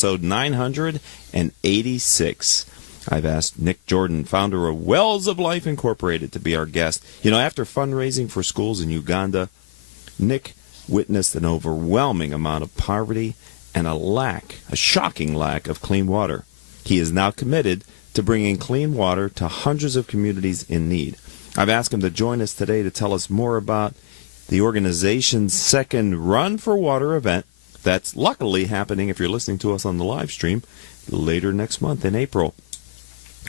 episode 986. I've asked Nick Jordan, founder of Wells of Life Incorporated, to be our guest. You know, after fundraising for schools in Uganda, Nick witnessed an overwhelming amount of poverty and a shocking lack of clean water. He is now committed to bringing clean water to hundreds of communities in need. I've asked him to join us today to tell us more about the organization's second Run for Water event that's luckily happening, if you're listening to us on the live stream, later next month in April.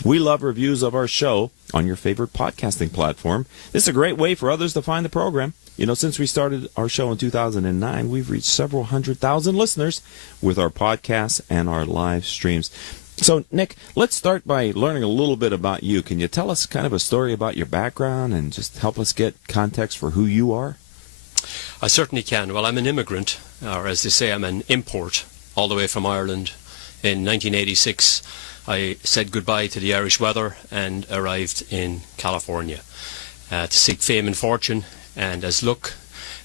We love reviews of our show on your favorite podcasting platform. This is a great way for others to find the program. You know, since we started our show in 2009, we've reached several 100,000 listeners with our podcasts and our live streams. So, Nick, let's start by learning a little bit about you. Can you tell us kind of a story about your background and just help us get context for who you are? I certainly can. Well, I'm an immigrant, or as they say, I'm an import, all the way from Ireland. In 1986, I said goodbye to the Irish weather and arrived in California to seek fame and fortune. And as luck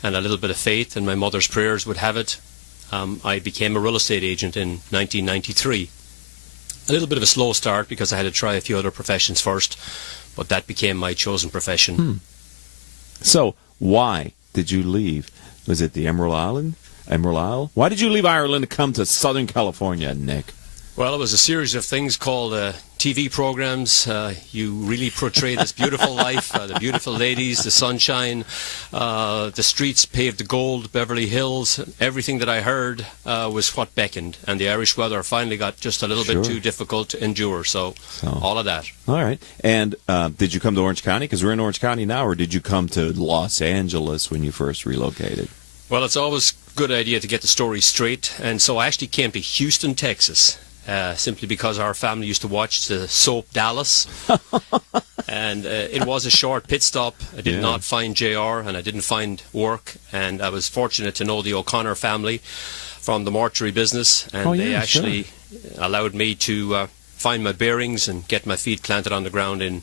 and a little bit of faith and my mother's prayers would have it, I became a real estate agent in 1993. A little bit of a slow start because I had to try a few other professions first, but that became my chosen profession. So, why did you leave? Was it the Emerald Isle? Why did you leave Ireland to come to Southern California, Nick? Well, it was a series of things called TV programs. You really portray this beautiful life, the beautiful ladies, the sunshine, the streets paved to gold, Beverly Hills. Everything that I heard was what beckoned. And the Irish weather finally got just a little bit too difficult to endure. So all of that. All right. And did you come to Orange County? Because we're in Orange County now. Or did you come to Los Angeles when you first relocated? Well, it's always a good idea to get the story straight. And so I actually came to Houston, Texas. Simply because our family used to watch the soap Dallas. And it was a short pit stop. I did not find JR and I didn't find work. And I was fortunate to know the O'Connor family from the mortuary business. And they actually allowed me to find my bearings and get my feet planted on the ground in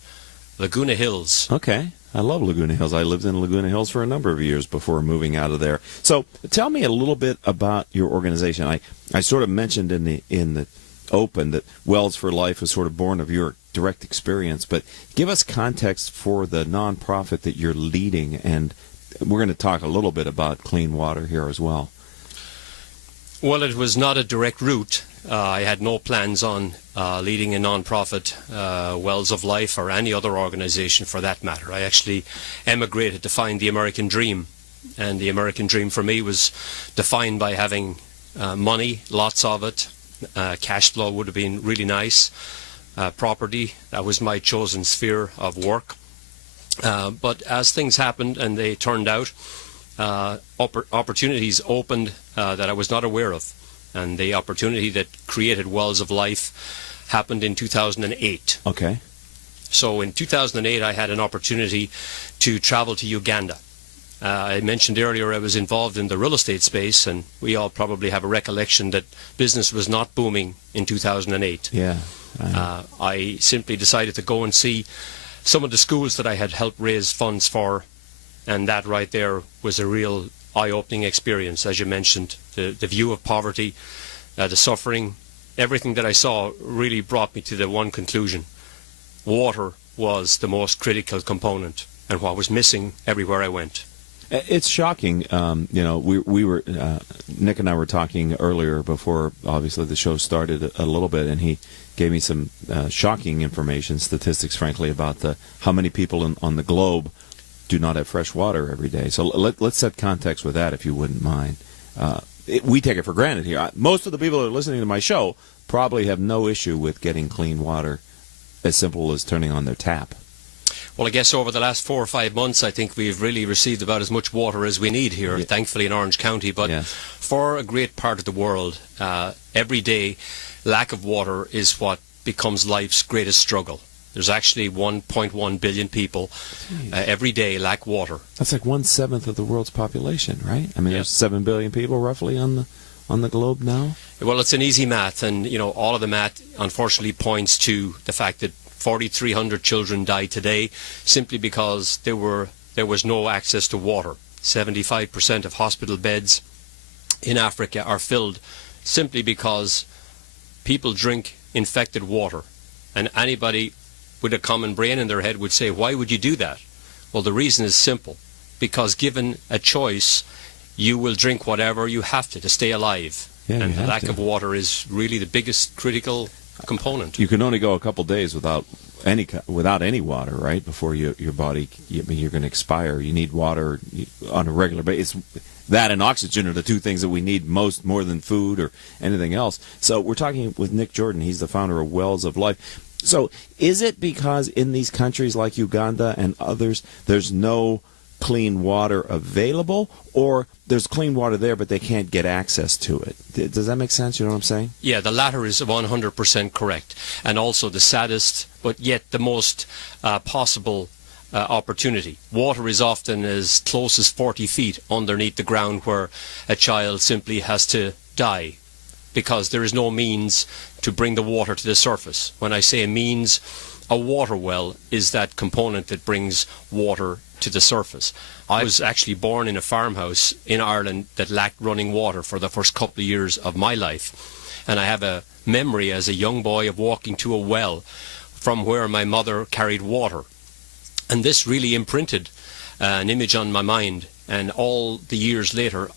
Laguna Hills. Okay. I love Laguna Hills. I lived in Laguna Hills for a number of years before moving out of there. So tell me a little bit about your organization. I sort of mentioned in the open that Wells for Life was sort of born of your direct experience, but give us context for the nonprofit that you're leading, and we're going to talk a little bit about clean water here as well. Well, it was not a direct route. I had no plans on leading a nonprofit, Wells of Life, or any other organization for that matter. I actually emigrated to find the American dream, and the American dream for me was defined by having money, lots of it. Cash flow would have been really nice. Property, that was my chosen sphere of work. But as things happened and they turned out, opportunities opened that I was not aware of. And the opportunity that created Wells of Life happened in 2008. Okay. So in 2008, I had an opportunity to travel to Uganda. I mentioned earlier I was involved in the real estate space, and we all probably have a recollection that business was not booming in 2008. Yeah. I simply decided to go and see some of the schools that I had helped raise funds for, and that right there was a real eye-opening experience. As you mentioned, the view of poverty, the suffering, everything that I saw really brought me to the one conclusion. Water was the most critical component, and what was missing everywhere I went. It's shocking. You know, we were Nick and I were talking earlier before, obviously, the show started a little bit, and he gave me some shocking information, statistics, frankly, about how many people on the globe do not have fresh water every day. So let's set context with that, if you wouldn't mind. We take it for granted here. Most of the people that are listening to my show probably have no issue with getting clean water, as simple as turning on their tap. Well, I guess over the last 4 or 5 months, I think we've really received about as much water as we need here, thankfully in Orange County. But for a great part of the world, every day, lack of water is what becomes life's greatest struggle. There's actually 1.1 billion people every day lack water. That's like 1/7 of the world's population, right? I mean, there's 7 billion people roughly on the globe now. Well, it's an easy math, and you know, all of the math unfortunately points to the fact that 4,300 children died today simply because there was no access to water. 75% of hospital beds in Africa are filled simply because people drink infected water. And anybody with a common brain in their head would say, why would you do that? Well, the reason is simple. Because given a choice, you will drink whatever you have to stay alive. Yeah, and the lack of water is really the biggest critical component. You can only go a couple days without any water, right? Before your body, you're going to expire. You need water on a regular basis. That and oxygen are the two things that we need more than food or anything else. So we're talking with Nick Jordan. He's the founder of Wells of Life. So is it because in these countries like Uganda and others, there's no clean water available, or there's clean water there but they can't get access to it? Does that make sense? You know what I'm saying? Yeah, the latter is 100% correct, and also the saddest but yet the most possible opportunity. Water is often as close as 40 feet underneath the ground, where a child simply has to die because there is no means to bring the water to the surface. When I say means, a water well is that component that brings water to the surface. I was actually born in a farmhouse in Ireland that lacked running water for the first couple of years of my life. And I have a memory as a young boy of walking to a well from where my mother carried water. And this really imprinted an image on my mind. And all the years later,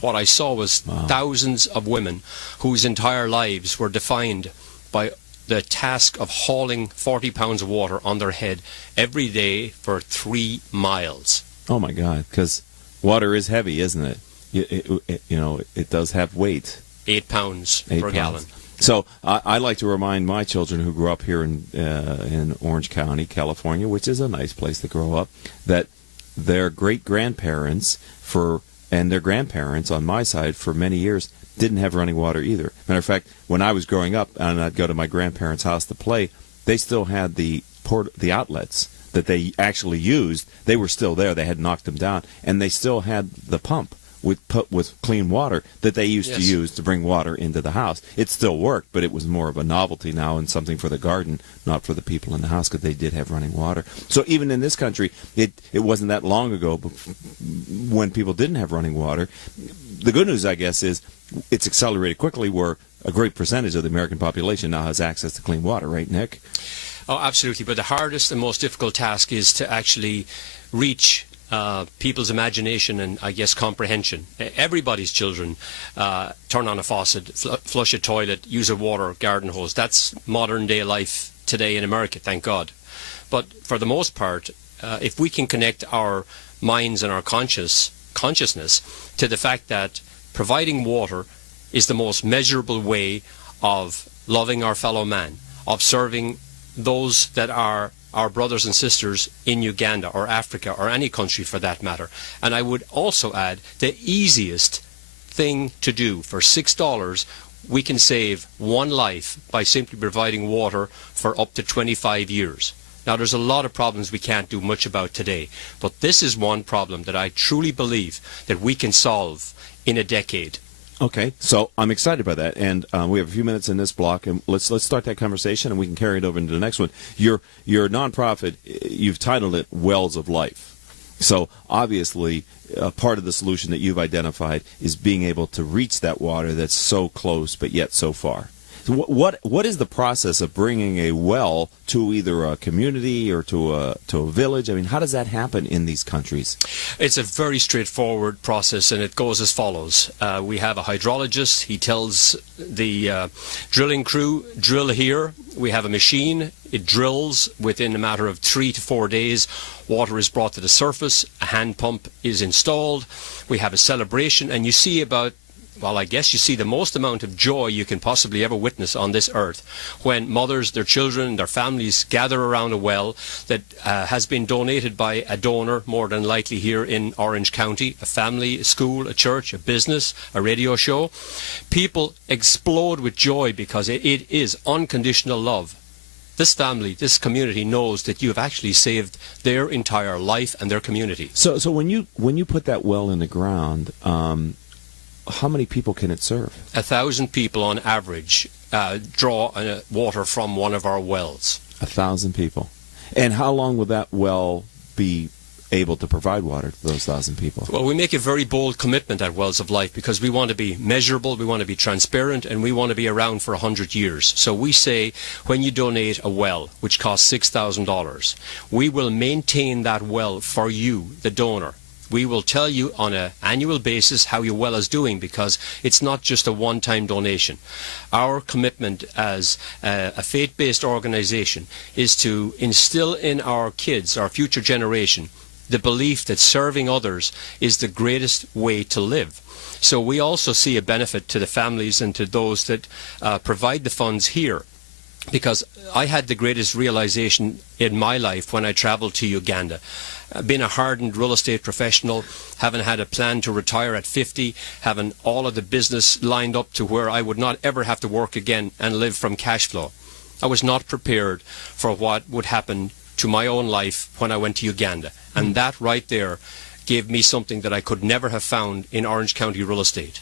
what I saw was thousands of women whose entire lives were defined by the task of hauling 40 pounds of water on their head every day for 3 miles. Oh my God, because water is heavy, isn't it? It does have weight. 8 pounds per gallon. So I like to remind my children who grew up here in Orange County, California, which is a nice place to grow up, that their great-grandparents and their grandparents on my side for many years didn't have running water either. Matter of fact, when I was growing up and I'd go to my grandparents' house to play, they still had the outlets that they actually used. They were still there. They had knocked them down, and they still had the pump with clean water that they used to use to bring water into the house. It still worked, but it was more of a novelty now and something for the garden, not for the people in the house, because they did have running water. So even in this country, it wasn't that long ago when people didn't have running water. The good news, I guess, is it's accelerated quickly, where a great percentage of the American population now has access to clean water, right, Nick? Oh, absolutely. But the hardest and most difficult task is to actually reach people's imagination and, I guess, comprehension. Everybody's children turn on a faucet, flush a toilet, use a water garden hose. That's modern day life today in America, thank God. But for the most part, if we can connect our minds and our consciousness to the fact that providing water is the most measurable way of loving our fellow man, of serving those that are our brothers and sisters in Uganda or Africa or any country for that matter. And I would also add, the easiest thing to do, for $6, we can save one life by simply providing water for up to 25 years. Now, there's a lot of problems we can't do much about today, but this is one problem that I truly believe that we can solve in a decade. Okay, so I'm excited by that, and we have a few minutes in this block, and let's start that conversation, and we can carry it over into the next one. Your nonprofit, you've titled it Wells of Life. So obviously, part of the solution that you've identified is being able to reach that water that's so close but yet so far. So what is the process of bringing a well to either a community or to a village? I mean, how does that happen in these countries? It's a very straightforward process, and it goes as follows. We have a hydrologist. He tells the drilling crew, drill here. We have a machine. It drills within a matter of 3 to 4 days. Water is brought to the surface. A hand pump is installed. We have a celebration, and you see the most amount of joy you can possibly ever witness on this earth when mothers, their children, their families gather around a well that has been donated by a donor, more than likely here in Orange County, a family, a school, a church, a business, a radio show. People explode with joy because it is unconditional love. This family, this community knows that you have actually saved their entire life and their community. So when you put that well in the ground, how many people can it serve? 1,000 people on average draw water from one of our wells. 1,000 people. And how long will that well be able to provide water to those 1,000 people? Well, we make a very bold commitment at Wells of Life because we want to be measurable, we want to be transparent, and we want to be around for 100 years. So we say when you donate a well, which costs $6,000, we will maintain that well for you, the donor. We will tell you on an annual basis how your well is doing because it's not just a one-time donation. Our commitment as a faith-based organization is to instill in our kids, our future generation, the belief that serving others is the greatest way to live. So we also see a benefit to the families and to those that provide the funds here. Because I had the greatest realization in my life when I traveled to Uganda. Being a hardened real estate professional, having had a plan to retire at 50, having all of the business lined up to where I would not ever have to work again and live from cash flow. I was not prepared for what would happen to my own life when I went to Uganda. And that right there gave me something that I could never have found in Orange County real estate.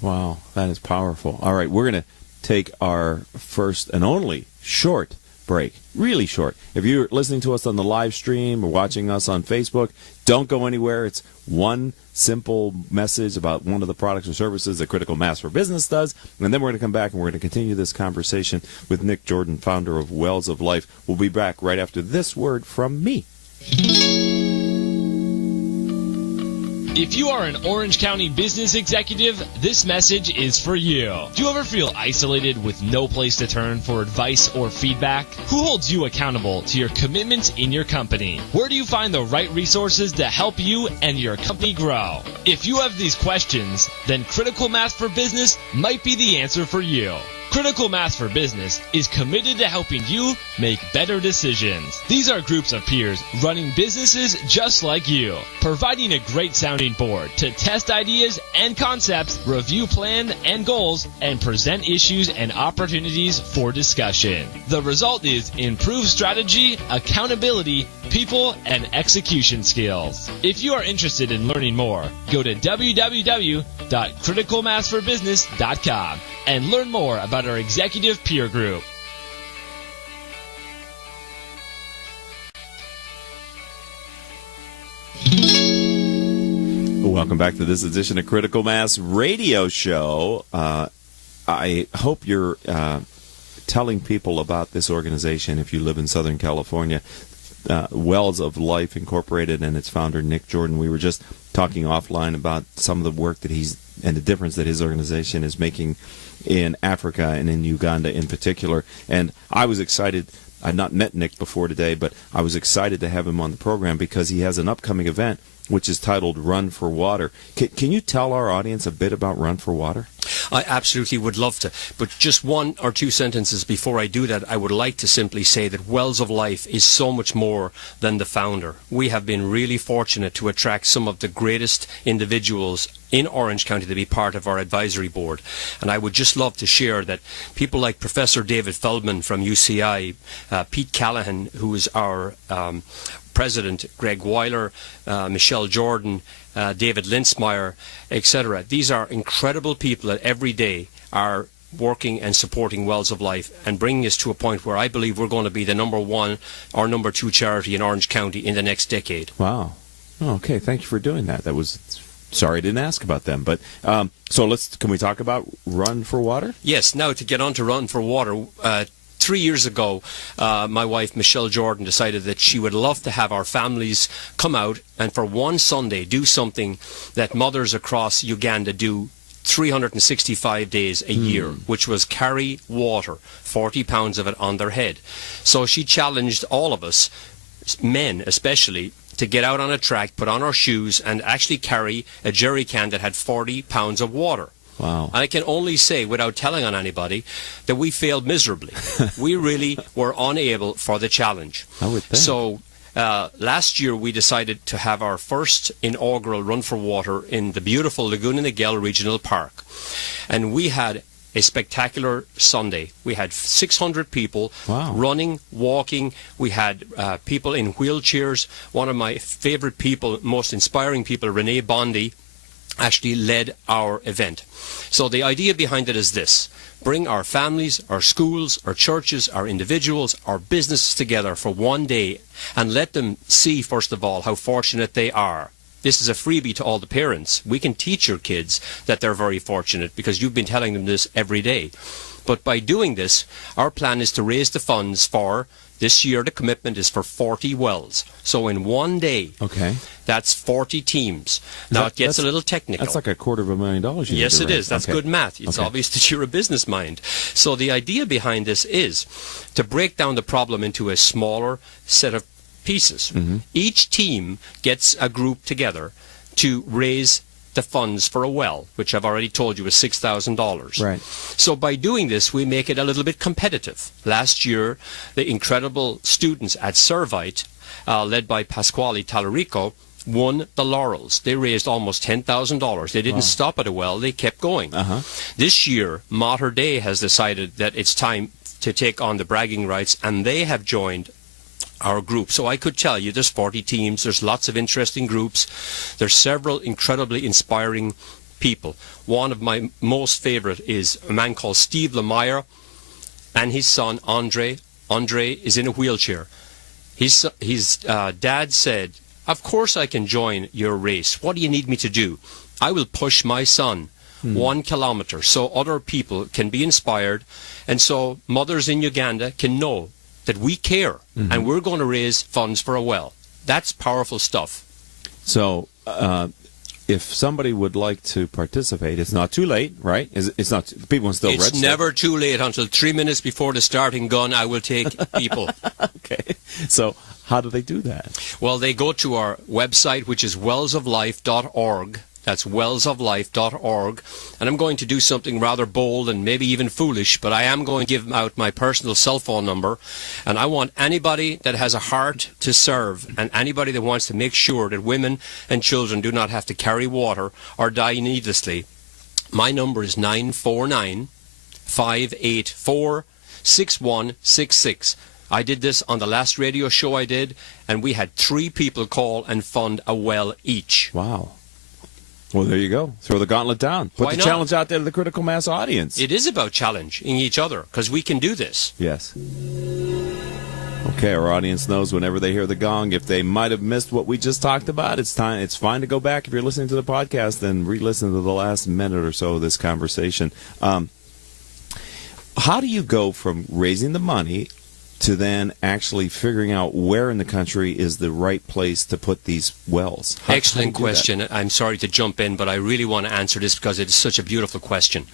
Wow, that is powerful. All right, we're going to take our first and only short break. Really short. If you're listening to us on the live stream or watching us on Facebook, don't go anywhere. It's one simple message about one of the products or services that Critical Mass for Business does. And then we're going to come back and we're going to continue this conversation with Nick Jordan, founder of Wells of Life. We'll be back right after this word from me. If you are an Orange County business executive, this message is for you. Do you ever feel isolated with no place to turn for advice or feedback? Who holds you accountable to your commitments in your company? Where do you find the right resources to help you and your company grow? If you have these questions, then Critical Mass for Business might be the answer for you. Critical Mass for Business is committed to helping you make better decisions. These are groups of peers running businesses just like you, providing a great sounding board to test ideas and concepts, review plans and goals, and present issues and opportunities for discussion. The result is improved strategy, accountability, people, and execution skills. If you are interested in learning more, go to www.criticalmassforbusiness.com and learn more about our executive peer group. Welcome back to this edition of Critical Mass Radio Show. I hope you're telling people about this organization if you live in Southern California. Wells of Life Incorporated and its founder, Nick Jordan. We were just talking offline about some of the work that he's and the difference that his organization is making in Africa and in Uganda in particular. And I was excited. I'd not met Nick before today, but I was excited to have him on the program because he has an upcoming event which is titled Run for Water. Can you tell our audience a bit about Run for Water? I absolutely would love to. But just one or two sentences before I do that, I would like to simply say that Wells of Life is so much more than the founder. We have been really fortunate to attract some of the greatest individuals in Orange County to be part of our advisory board. And I would just love to share that people like Professor David Feldman from UCI, Pete Callahan, who is our President, Greg Weiler, Michelle Jordan, David Linsmeyer, etc. These are incredible people that every day are working and supporting Wells of Life and bringing us to a point where I believe we're going to be the number one or number two charity in Orange County in the next decade. Wow. Okay, thank you for doing that. That was... Sorry I didn't ask about them, but so can we talk about Run for Water? Yes, now to get on to Run for Water, 3 years ago, my wife, Michelle Jordan, decided that she would love to have our families come out and for one Sunday do something that mothers across Uganda do 365 days a year, which was carry water, 40 pounds of it on their head. So she challenged all of us, men especially, to get out on a track, put on our shoes, and actually carry a jerry can that had 40 pounds of water. Wow. And I can only say, without telling on anybody, that we failed miserably. We really were unable for the challenge. I would think. So last year we decided to have our first inaugural Run for Water in the beautiful Laguna Niguel Regional Park. And we had a spectacular Sunday. We had 600 people running, walking. We had people in wheelchairs. One of my favorite people, most inspiring people, Renee Bondi, actually led our event. So the idea behind it is this. bring our families, our schools, our churches, our individuals, our businesses together for one day and let them see, first of all, how fortunate they are. This is a freebie to all the parents. We can teach your kids that they're very fortunate because you've been telling them this every day. But by doing this, our plan is to raise the funds for, this year the commitment is for 40 wells. So in one day, that's 40 teams. Now it gets a little technical. That's like $250,000. Yes, it is. That's good math. It's obvious that you're a business mind. So the idea behind this is to break down the problem into a smaller set of pieces. Each team gets a group together to raise the funds for a well, which I've already told you is $6,000. Right. So by doing this, we make it a little bit competitive. Last year, the incredible students at Servite, led by Pasquale Tallarico, won the laurels. They raised almost $10,000. They didn't stop at a well. They kept going. This year, Mater Dei has decided that it's time to take on the bragging rights, and they have joined our group. So I could tell you there's 40 teams, there's lots of interesting groups, there's several incredibly inspiring people. One of my most favorite is a man called Steve Lemire and his son Andre. Andre is in a wheelchair. His dad said, "Of course I can join your race. What do you need me to do? I will push my son 1 kilometer so other people can be inspired, and so mothers in Uganda can know that we care, and we're going to raise funds for a well." That's powerful stuff. So, if somebody would like to participate, it's not too late, right? It's not. People can still register. It's never too late. Until 3 minutes before the starting gun, I will take people. Okay. So, how do they do that? Well, they go to our website, which is wellsoflife.org. That's wellsoflife.org. And I'm going to do something rather bold and maybe even foolish, but I am going to give out my personal cell phone number. And I want anybody that has a heart to serve and anybody that wants to make sure that women and children do not have to carry water or die needlessly. My number is 949-584-6166. I did this on the last radio show I did, and we had 3 people call and fund a well each. Wow. Well, there you go. Throw the gauntlet down. Put the challenge out there to the critical mass audience. It is about challenging each other, because we can do this. Yes. Okay, our audience knows whenever they hear the gong, if they might have missed what we just talked about, it's fine to go back. If you're listening to the podcast, then re-listen to the last minute or so of this conversation. How do you go from raising the money to then actually figuring out where in the country is the right place to put these wells? Excellent question. I'm sorry to jump in, but I really want to answer this because it is such a beautiful question.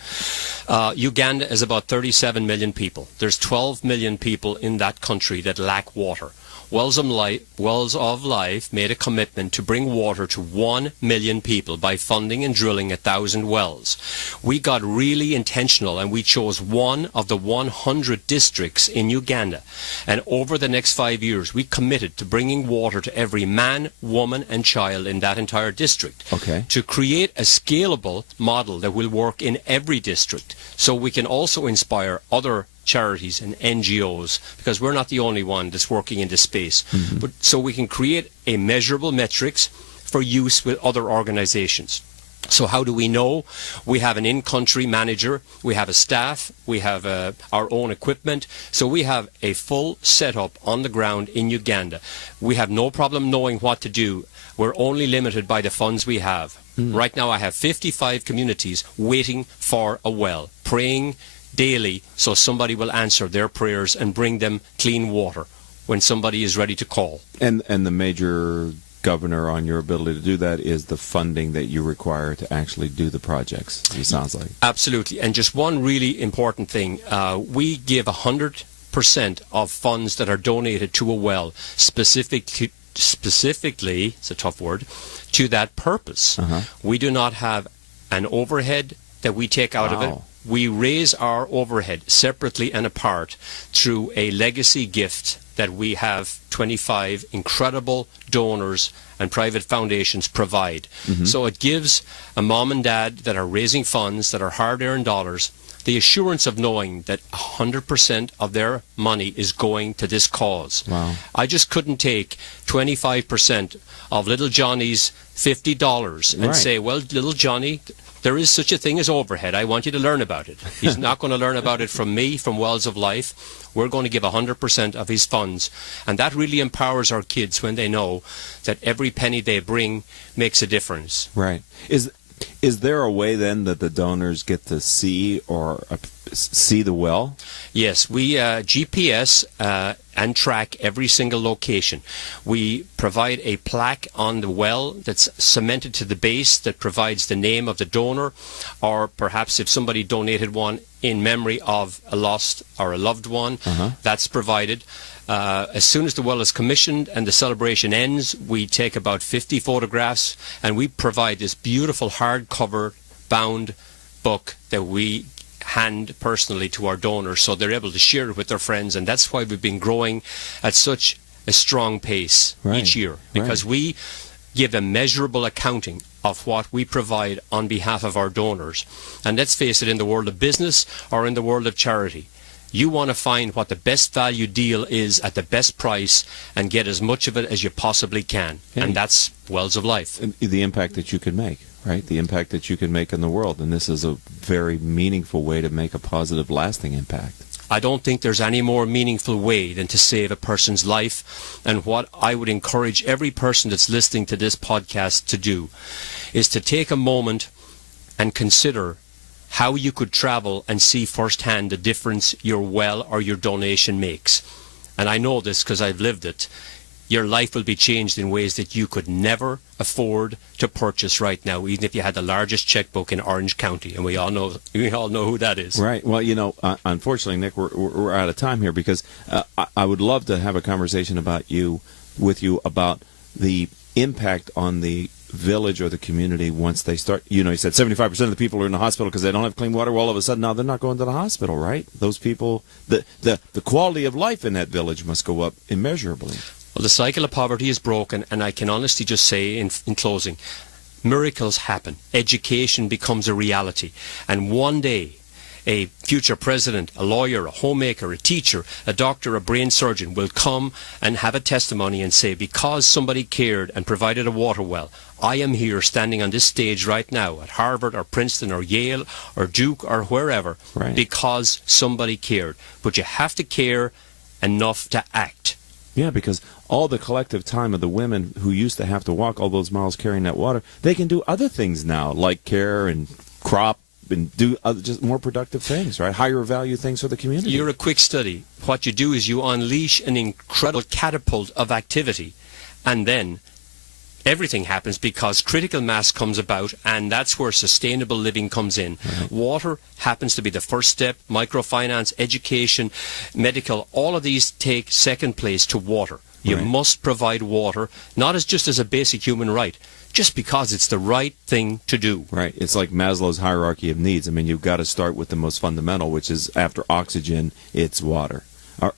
Uganda is about 37 million people. There's 12 million people in that country that lack water. Wells of Life made a commitment to bring water to 1 million people by funding and drilling 1,000 wells. We got really intentional and we chose one of the 100 districts in Uganda. And over the next 5 years, we committed to bringing water to every man, woman and child in that entire district. Okay. To create a scalable model that will work in every district, so we can also inspire other charities and NGOs, because we're not the only one that's working in this space. But so we can create a measurable metrics for use with other organizations. So how do we know? We have an in-country manager, we have a staff, we have our own equipment, so we have a full setup on the ground in Uganda. We have no problem knowing what to do. We're only limited by the funds we have. Right now I have 55 communities waiting for a well, praying daily so somebody will answer their prayers and bring them clean water when somebody is ready to call. And the major governor on your ability to do that is the funding that you require to actually do the projects, it sounds like. Absolutely. And just one really important thing, we give 100% of funds that are donated to a well specifically, it's a tough word, to that purpose. We do not have an overhead that we take out of it. We raise our overhead separately and apart through a legacy gift that we have 25 incredible donors and private foundations provide. So it gives a mom and dad that are raising funds that are hard-earned dollars the assurance of knowing that 100% of their money is going to this cause. Wow. I just couldn't take 25% of little Johnny's $50 and say, well, little Johnny, There is such a thing as overhead. I want you to learn about it. He's not going to learn about it from me, from Wells of Life. We're going to give 100% of his funds. And that really empowers our kids when they know that every penny they bring makes a difference. Right. Is there a way then that the donors get to see or see the well? Yes, we GPS and track every single location. We provide a plaque on the well that's cemented to the base that provides the name of the donor, or perhaps if somebody donated one in memory of a lost or a loved one, that's provided. As soon as the well is commissioned and the celebration ends, we take about 50 photographs and we provide this beautiful hardcover bound book that we hand personally to our donors so they're able to share it with their friends. And that's why we've been growing at such a strong pace each year, because we give a measurable accounting of what we provide on behalf of our donors. And let's face it, in the world of business or in the world of charity, you want to find what the best value deal is at the best price and get as much of it as you possibly can. And that's Wells of Life. The impact that you can make, right? The impact that you can make in the world. And this is a very meaningful way to make a positive, lasting impact. I don't think there's any more meaningful way than to save a person's life. And what I would encourage every person that's listening to this podcast to do is to take a moment and consider how you could travel and see firsthand the difference your well or your donation makes. And I know this because I've lived it. Your life will be changed in ways that you could never afford to purchase right now, even if you had the largest checkbook in Orange County, and we all know who that is. Right. Well, unfortunately, Nick, we're out of time here, because I would love to have a conversation with you about the impact on the village or the community once they start. You said 75% of the people are in the hospital because they don't have clean water. Well, all of a sudden now they're not going to the hospital, right? Those people, the quality of life in that village must go up immeasurably. Well, the cycle of poverty is broken, and I can honestly just say in closing, miracles happen. Education becomes a reality, and one day a future president, a lawyer, a homemaker, a teacher, a doctor, a brain surgeon will come and have a testimony and say, because somebody cared and provided a water well, I am here standing on this stage right now at Harvard or Princeton or Yale or Duke or wherever, because somebody cared. But you have to care enough to act. Yeah, because all the collective time of the women who used to have to walk all those miles carrying that water, they can do other things now, like care and crop and do other, just more productive things, right? Higher value things for the community. You're a quick study. What you do is you unleash an incredible catapult of activity, and then everything happens because critical mass comes about, and that's where sustainable living comes in. Right. Water happens to be the first step. Microfinance, education, medical, all of these take second place to water. You must provide water, not just as a basic human right, just because it's the right thing to do. Right. It's like Maslow's hierarchy of needs. I mean, you've got to start with the most fundamental, which is after oxygen, it's water.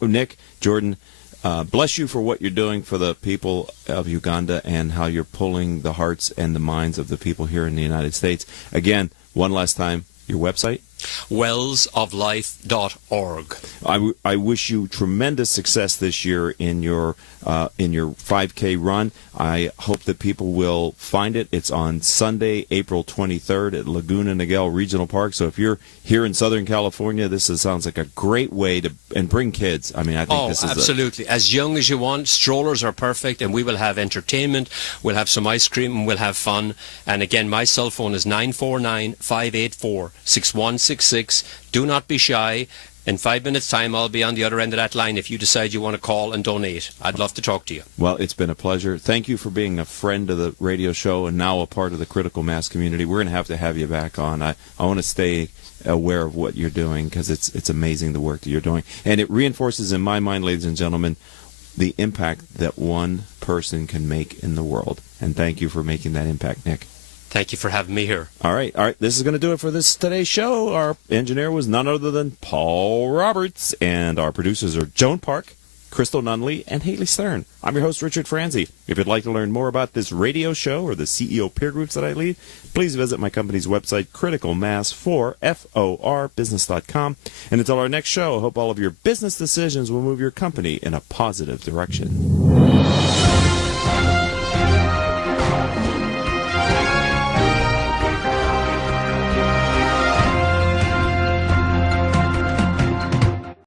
Nick, Jordan, bless you for what you're doing for the people of Uganda and how you're pulling the hearts and the minds of the people here in the United States. Again, one last time, your website? wellsoflife.org. I wish you tremendous success this year in your 5K run. I hope that people will find it. It's on Sunday, April 23rd at Laguna Niguel Regional Park. So if you're here in Southern California, this sounds like a great way to bring kids. I mean, I think this is absolutely. As young as you want. Strollers are perfect, and we will have entertainment. We'll have some ice cream, and we'll have fun. And again, my cell phone is 949-584-6166. Do not be shy. In 5 minutes' time, I'll be on the other end of that line if you decide you want to call and donate. I'd love to talk to you. Well, it's been a pleasure. Thank you for being a friend of the radio show and now a part of the critical mass community. We're going to have you back on. I want to stay aware of what you're doing because it's amazing the work that you're doing. And it reinforces in my mind, ladies and gentlemen, the impact that one person can make in the world. And thank you for making that impact, Nick. Thank you for having me here. All right. This is going to do it for today's show. Our engineer was none other than Paul Roberts, and our producers are Joan Park, Crystal Nunley, and Haley Stern. I'm your host, Richard Franzi. If you'd like to learn more about this radio show or the CEO peer groups that I lead, please visit my company's website, criticalmass4forbusiness.com. And until our next show, I hope all of your business decisions will move your company in a positive direction.